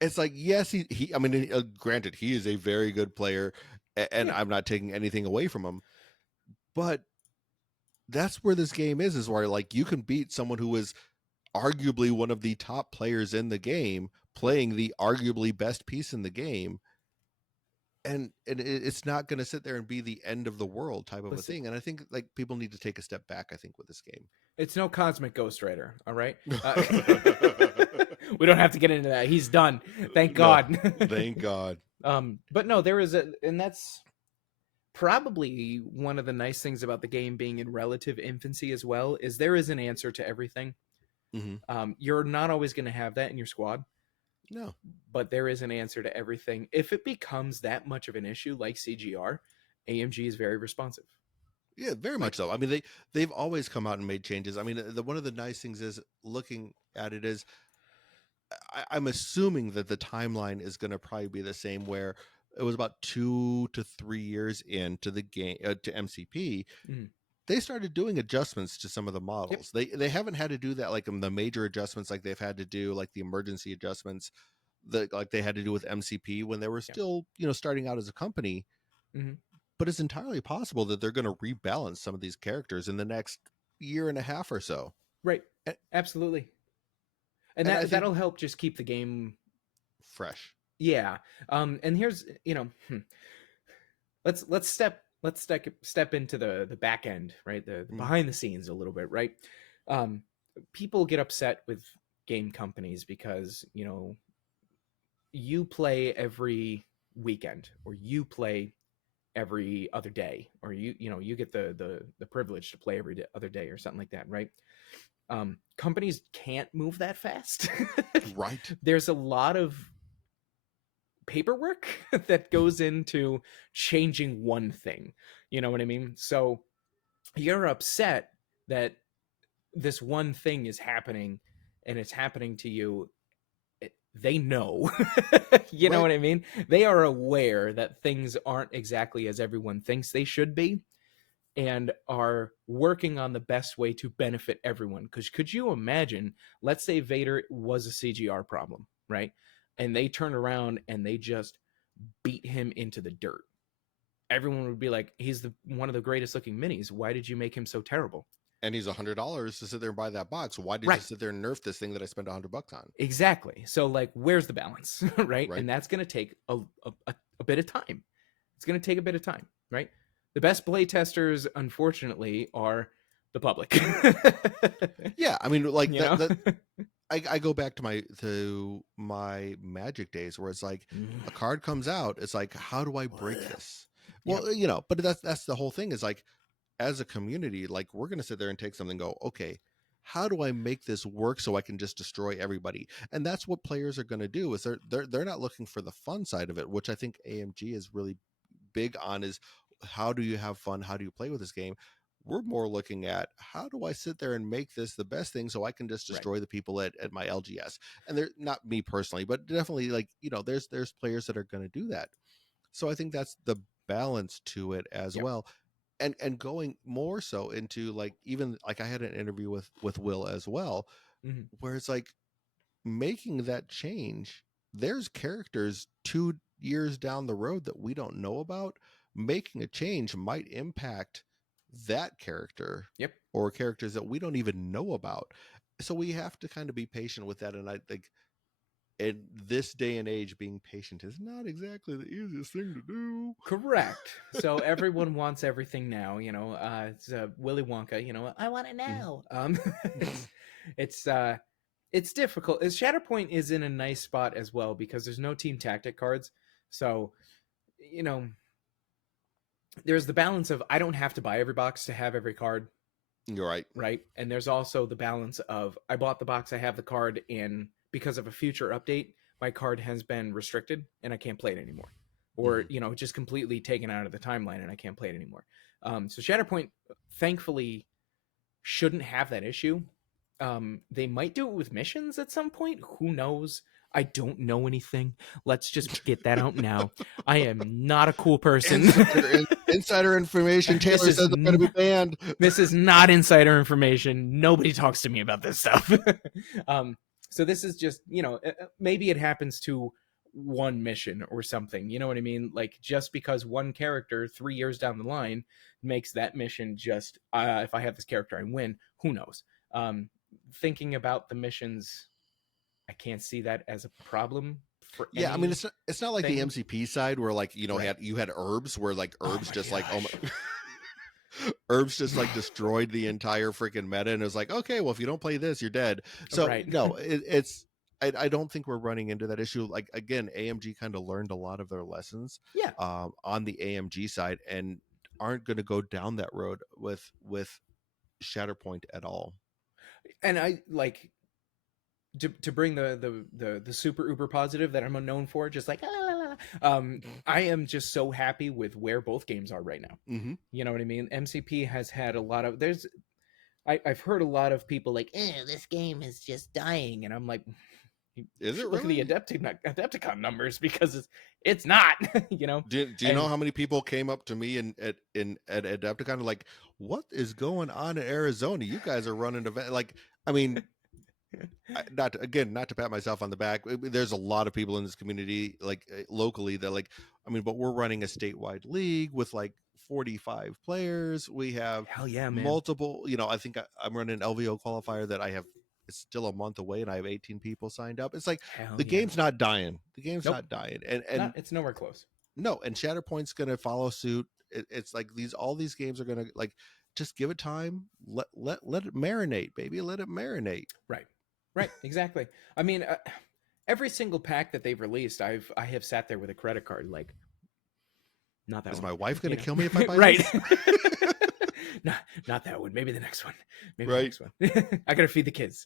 It's like, yes, he I mean, granted, he is a very good player, and Yeah. I'm not taking anything away from him, but that's where this game is where like you can beat someone who is arguably one of the top players in the game playing the arguably best piece in the game, and it's not going to sit there and be the end of the world type of a Listen, thing. And I think like people need to take a step back, I think, with this game. it's no Cosmic Ghost Rider, all right? We don't have to get into that. He's done. Thank No, God. thank God. But no, there is and that's probably one of the nice things about the game being in relative infancy as well, is there is an answer to everything. Hmm. You're not always going to have that in your squad, No. but there is an answer to everything. If it becomes that much of an issue like CGR, AMG is very responsive. Yeah, very Like, much so. I mean, they've always come out and made changes. I mean, the one of the nice things is looking at it is I'm assuming that the timeline is going to probably be the same where it was about 2 to 3 years into the game to MCP. mm, They started doing adjustments to some of the yep, models. They haven't had to do that like the major adjustments like they've had to do like the emergency adjustments that like they had to do with MCP when they were yeah, still starting out as a company. mm-hmm. But it's entirely possible that they're going to rebalance some of these characters in the next year and a half or so. Right, And, absolutely. And and I think that'll help just keep the game. fresh. Yeah. And here's, let's step into the back end, right? The Mm, behind the scenes a little bit, right? Um, People get upset with game companies because, you play every weekend or you play every other day, or you get the privilege to play other day or something like that, right? Companies can't move that fast. right. There's a lot of paperwork that goes into changing one thing. You know what I mean? So you're upset that this one thing is happening and it's happening to you. They know. You know Right. what I mean? They are aware that things aren't exactly as everyone thinks they should be, and are working on the best way to benefit everyone. Because could you imagine, let's say Vader was a CGR problem, right? And they turn around and they just beat him into the dirt. Everyone would be like, he's one of the greatest looking minis. Why did you make him so terrible? and he's $100 to sit there and buy that box. Why did you Right. sit there and nerf this thing that I spent $100 on? Exactly. So like, where's the balance, right? Right? And that's going to take a bit of time. It's going to take a bit of time, right? The best play testers, unfortunately, are the public. Yeah, I mean, like You know? that. I go back to my Magic days where it's like a card comes out. It's like, how do I break this? Yep. Well, but that's the whole thing. Is like, as a community, like we're gonna sit there and take something and go, okay, how do I make this work so I can just destroy everybody? And that's what players are gonna do. Is they're not looking for the fun side of it, which I think AMG is really big on. Is how do you have fun? How do you play with this game? We're more looking at how do I sit there and make this the best thing so I can just Right. destroy the people at my LGS. And they're not me personally, but definitely, like, there's players that are going to do that. So I think that's the balance to it as Yep. well. And going more so into, like, even like I had an interview with Will as well, Mhm. where it's like making that change. There's characters 2 years down the road that we don't know about. Making a change might impact that character Yep. or characters that we don't even know about. So we have to kind of be patient with that. And I think in this day and age, being patient is not exactly the easiest thing to do. Correct. So everyone wants everything now. It's Willy Wonka. I want it Mhm. now. It's it's uh, it's difficult. Shatterpoint is in a nice spot as well because there's no team tactic cards. So you know, there's the balance of I don't have to buy every box to have every card, You're right. right? And there's also the balance of I bought the box, I have the card, and because of a future update, my card has been restricted and I can't play it anymore. Or, Mhm. just completely taken out of the timeline and I can't play it anymore. So Shatterpoint, thankfully, shouldn't have that issue. They might do it with missions at some point. Who knows? I don't know anything. Let's just get that out now. I am not a cool person. Insider information. this Taylor is says they're going to be banned. this is not insider information. Nobody talks to me about this stuff. um, so this is just, maybe it happens to one mission or something. You know what I mean? Like just because one character 3 years down the line makes that mission just, if I have this character, I win. Who knows? Thinking about the missions, I can't see that as a problem for Yeah, I mean, any it's not like the thing. MCP side where, like, Right. you had herbs where, like, Oh herbs my just like, oh my, gosh. herbs just like destroyed the entire freaking meta, and it was like, okay, well, if you don't play this, you're dead. So Right. no, it's I don't think we're running into that issue. Like, again, AMG kind of learned a lot of their lessons Yeah. on the AMG side, and aren't going to go down that road with Shatterpoint at all. And I like to bring the super uber positive that I'm unknown for, just like I am just so happy with where both games are right now. Mm-hmm. You know what I mean? MCP has had a lot of I've heard a lot of people like, this game is just dying, and I'm like, you Is it should look at the really? Adepticon numbers because it's not, Do you know and how many people came up to me at Adepticon like, what is going on in Arizona? You guys are running event. Like, I mean, not to pat myself on the back. There's a lot of people in this community, like, locally, that, like, I mean, but we're running a statewide league with like 45 players. We have hell yeah, man, multiple. I think I'm running an LVO qualifier that I have. It's still a month away, and I have 18 people signed up. It's like hell the yeah. game's not dying. The game's Nope, not dying, not and it's nowhere close. no, and Shatterpoint's gonna follow suit. It's like all these games are gonna, like, just give it time. Let it marinate, baby. Let it marinate. Right, right, exactly. I mean, every single pack that they've released, I have sat there with a credit card, like, not that Is one, my wife gonna kill me if I buy right? this? Not that one. Maybe the next one. Maybe the Right? next one. I gotta feed the kids.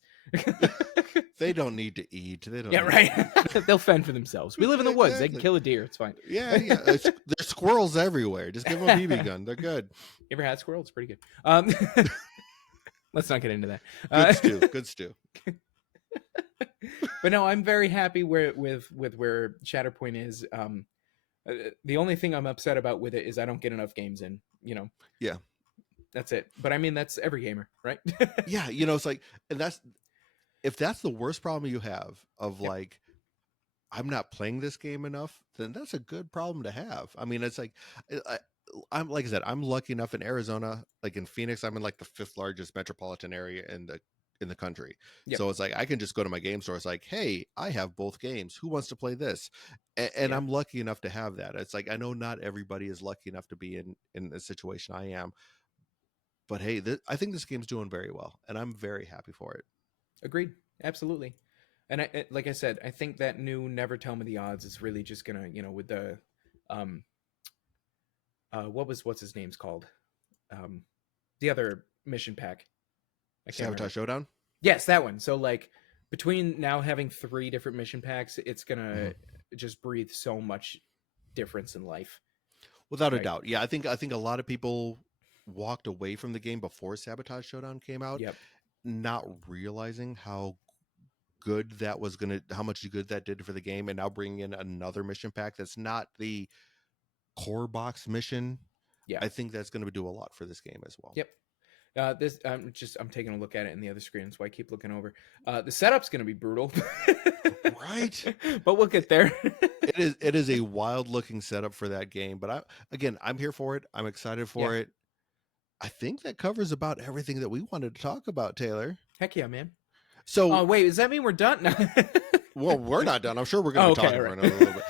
They don't need to eat. They don't Yeah, need to right. eat. They'll fend for themselves. We live in the woods. They can Exactly. kill a deer. It's fine. Yeah, yeah. There's squirrels everywhere. Just give them a BB gun. They're good. You ever had squirrel? It's pretty good. Let's not get into that. Good stew. Good stew. But no, I'm very happy with where Shatterpoint is. The only thing I'm upset about with it is I don't get enough games in. Yeah. That's it. But I mean, that's every gamer, right? Yeah. It's like, and if that's the worst problem you have of, Yep. like, I'm not playing this game enough, then that's a good problem to have. I mean, it's like, I'm like I said, I'm lucky enough in Arizona, like in Phoenix, I'm in like the 5th largest metropolitan area in the country. Yep. So it's like I can just go to my game store. It's like, hey, I have both games. Who wants to play this? And Yeah. I'm lucky enough to have that. It's like I know not everybody is lucky enough to be in the situation I am, but hey, I think this game's doing very well, and I'm very happy for it. Agreed. Absolutely. And like I said, I think that new Never Tell Me the Odds is really just gonna, with the, um, what's his name's called, the other mission pack. I can't remember. Sabotage Showdown. Yes, that one. So like between now having 3 different mission packs, it's gonna just breathe so much difference in life. Without a doubt. Yeah, I think a lot of people walked away from the game before Sabotage Showdown came out, Yep. not realizing how good that was how much good that did for the game, and now bringing in another mission pack that's not the core box mission. Yeah. I think that's going to do a lot for this game as well. Yep. This I'm taking a look at it in the other screen, so I keep looking over. The setup's going to be brutal, right? But we'll get there. It is a wild looking setup for that game, but I'm here for it. I'm excited for it. I think that covers about everything that we wanted to talk about, Taylor. Heck yeah, man. So, oh wait, does that mean we're done? Well, we're not done. I'm sure we're going to talk for another little bit.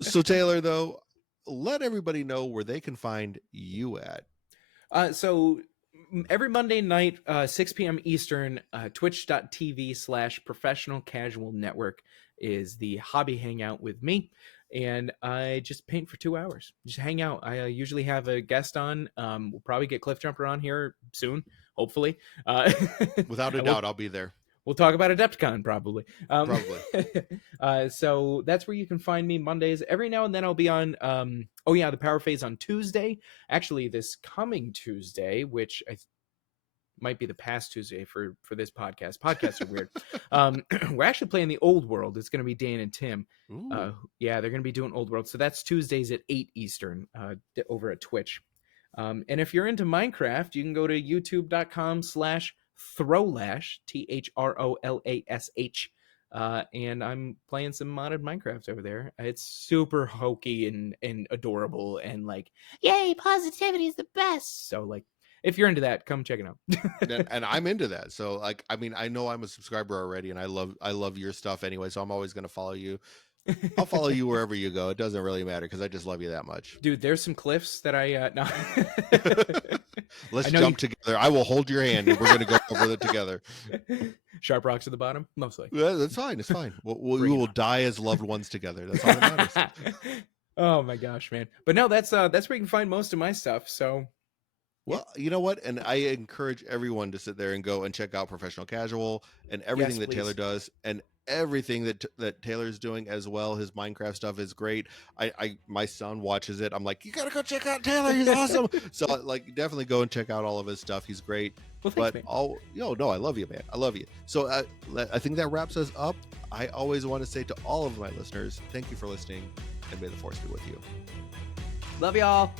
So, Taylor, though, let everybody know where they can find you at. So every Monday night, 6 p.m. Eastern, twitch.tv/professional casual network is the hobby hangout with me. And I just paint for 2 hours. Just hang out. I usually have a guest on. We'll probably get Cliff Jumper on here soon, hopefully. Without a doubt, I'll be there. We'll talk about Adepticon probably. Probably. So that's where you can find me Mondays. Every now and then I'll be on, the Power Phase on Tuesday. Actually, this coming Tuesday, which might be the past Tuesday for this podcast. Podcasts are weird. We're actually playing the Old World. It's going to be Dan and Tim. They're going to be doing Old World. So that's Tuesdays at 8 Eastern over at Twitch. And if you're into Minecraft, you can go to youtube.com/Throwlash, THROLASH. And I'm playing some modded Minecraft over there. It's super hokey and adorable and like, yay, positivity is the best. So like, if you're into that, come check it out. And I'm into that. So like, I mean, I know I'm a subscriber already, and I love your stuff anyway. So I'm always going to follow you. I'll follow you wherever you go. It doesn't really matter because I just love you that much. Dude, there's some cliffs that I no. Let's jump together. I will hold your hand and we're going to go over it together. Sharp rocks at the bottom, mostly. Yeah, that's fine. It's fine. We will die as loved ones together. That's all that matters. Oh my gosh, man! But no, that's where you can find most of my stuff. So. Well, you know what? And I encourage everyone to sit there and go and check out Professional Casual and everything that Taylor does, and everything that Taylor's doing as well. His Minecraft stuff is great. My son watches it. I'm like, you gotta go check out Taylor. He's awesome. So like, definitely go and check out all of his stuff. He's great. Well, thanks, I love you, man. I love you. So I think that wraps us up. I always want to say to all of my listeners, thank you for listening, and may the force be with you. Love y'all.